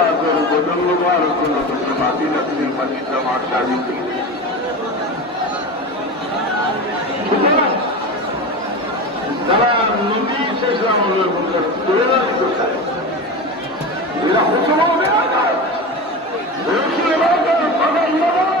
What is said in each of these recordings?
কাজে والمظل الإسلام الذي يفعل في الإسلام لأساس إلى من الإسلام রসুল বাদর বদল রসুল মাটি রাখলে মাটি জমার শাড়ি সুতরাং যারা নবী শেষ আমলের মধ্যে প্রেরণা দিতে চায় এরা মুসলমানদের আঘাত রসুলের আঘাত কথা ইমানের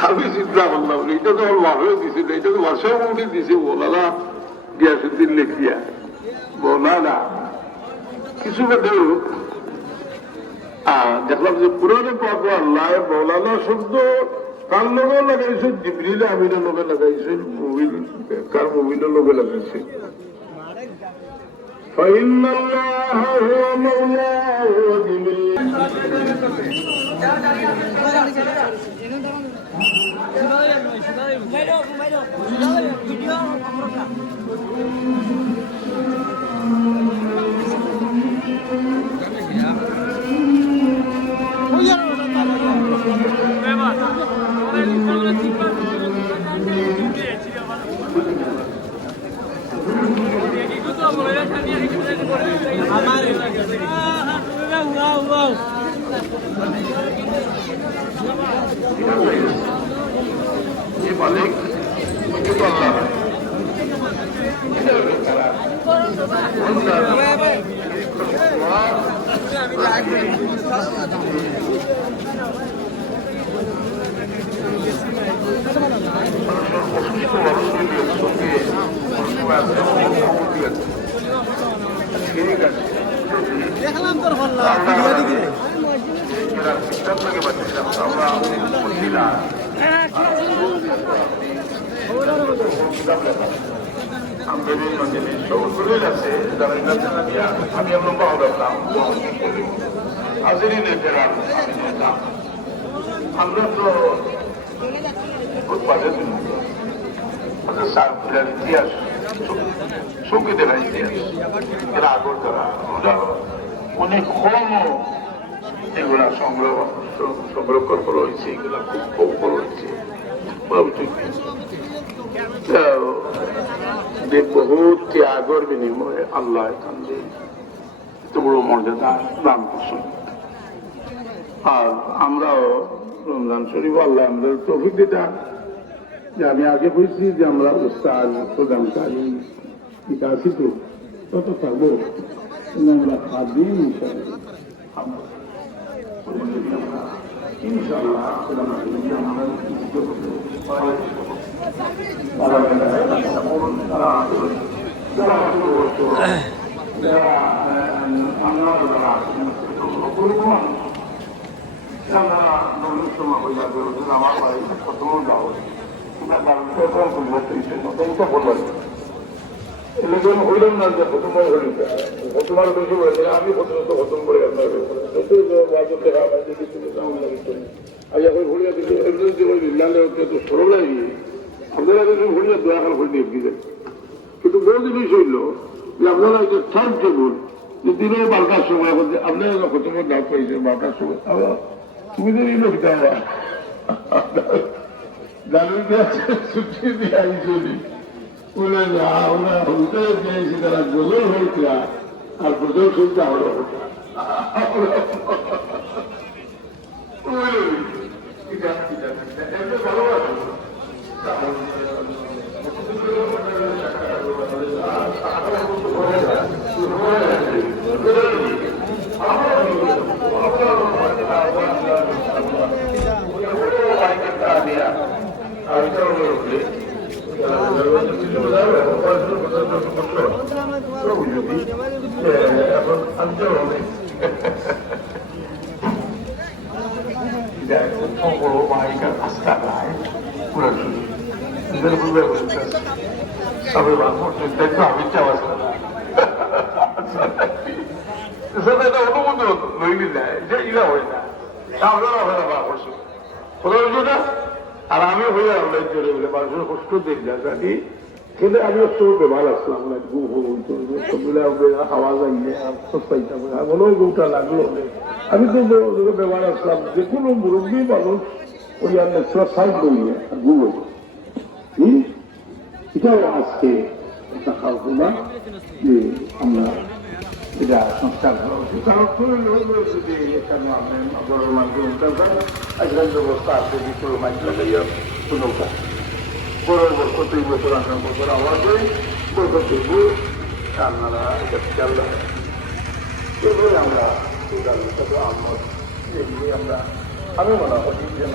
আমি চিন্তা করলাম এটা তো আমার ভালো দিছে এটা তো বর্ষা মনে দিছে বলালা গিয়াসুদ্দিন লেখিয়া বলা না কিছু কথা দেখলাম যে পুরানো পাপ আল্লাহ মৌলানা শব্দ কার লগে লাগাইছে জিবরিল আমিনের লগে লাগাইছে মোবিল কার মোবিলের লগে লাগাইছে فإن الله هو مولاه وجبريل ये আমাদের এই অঞ্চলে সবগুলোই আছে যারা ইন্টারনেট দিয়া আমি আমরা পাওয়া পেলাম হাজিরি নেই ফেরান আমি যেতাম আমরা তো উৎপাদন আমাদের সার্কুলার ইতিহাস সঙ্গী দেওয়া ইতিহাস এরা আগর তারা ওরা অনেক কম এগুলা সংগ্রহ সংরক্ষণ করা হয়েছে এগুলা খুব কম করা হয়েছে যে বহুত ত্যাগর বিনিময়ে আল্লাহ কান্দে এত বড় মর্যাদা দান করছেন। আর আমরাও রমজান শরীফ, আল্লাহ আমাদের তফিক দিতা যে আমি আগে বলছি যে আমরা উস্তাদ প্রদানকারী বিকাশিত তত থাকব। আমরা সাত দিন ইনশাআল্লাহ আমরা ইনশাআল্লাহ আমার বাড়ি প্রথম যাও এলাকার হইলাম না যে প্রথমবার হইল প্রথমবার বেশি বলেছে আমি প্রথমত প্রথম করে আপনার আগে ভুলিয়া দিতে একজন যে ওই লালে তো সরল লাগিয়ে আপনারা দেখুন ভুলিয়া দয়া খাল ভুল দিয়ে দিলেন কিন্তু বড় জিনিস হইল যে আপনারা যে থার্ড টেবল যে দিনের বারোটার সময় এখন যে আপনারা প্রথমে ডাক পাইছে বারোটার সময় তুমি তো এই লোকটা জানুয়ারি ছুটি দিয়ে আইসি বলে, না, ওরা হুলতে চেয়েছি তারা গোলর হয়েছিল আর গোজল শুনতে আমরা এখন তবে দেখো, আমি চাওয়া সেটা এটা অনুমতি লইলি না যে ইলা হয় না। আপনারা হয় না করছ কোথাও না আর আমি আমরা চলে বলে, মানুষের কষ্ট দেখ না, জানি। কিন্তু আমি তো ব্যবহার আসলাম যে কোনো মুরব্বী মানুষ ওই আর সাইড বলিয়ে গু এটাও আজকে খাওয়া না যে আমরা এটা সংস্কার করা উচিত কারণ কোনো লোক রয়েছে যে এখানে আপনি বড় মাধ্যমে আজকাল ব্যবস্থা আছে লাগাইয়া কোনো আমরা আমরা আমরা আমি মনে করি যেন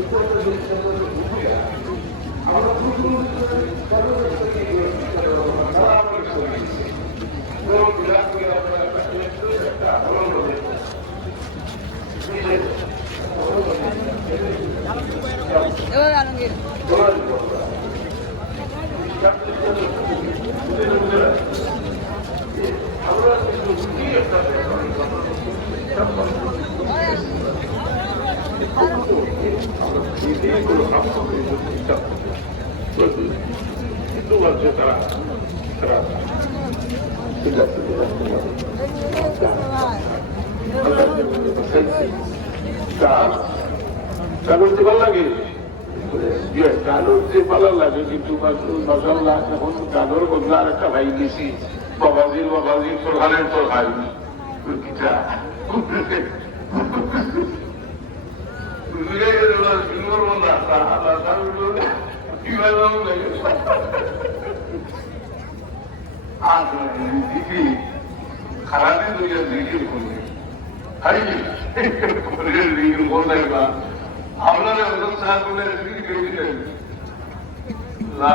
মানুষ এবার আলমগীর কিন্তু বলছে তারা তারা যে ভালো লাগে কাগজ যে ভালো লাগে কিন্তু মশাল্লা এখন কাগজ বদলা আর একটা ভাই দিয়েছি বাবাজির বাবাজির প্রধানের ভাই কিটা খারাপই দুইটা দিকে করবে দিকে বলতে বা আপনারা সাহেব দিকে করে দিলেন লা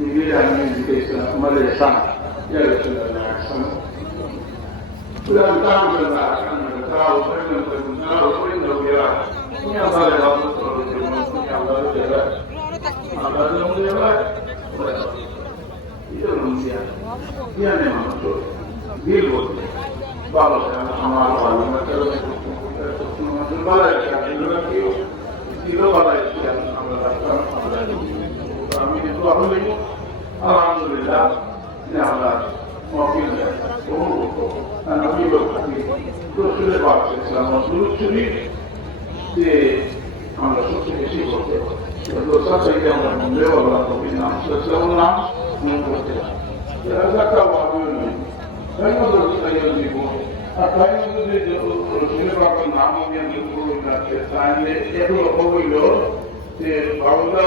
নিজের আমি জিজ্ঞেসলাম আমাদের সাহ ইয়া রসুল্লাহ আসলাম Sudah tahu sudah akan tahu saya dan tahu saya dan dia punya bala waktu terlalu jauh punya bala jarak bala yang jarak itu manusia dia memang betul dia betul bala sama কিন্তু আলহামদুলিল্লাহ আমরা আমরা সবচেয়ে বেশি করতে দোসরা আমরা মন্দিরে আল্লাহ নাম নাম করতে আমি করতে চাইলে এগুলো হইল যে বাংলা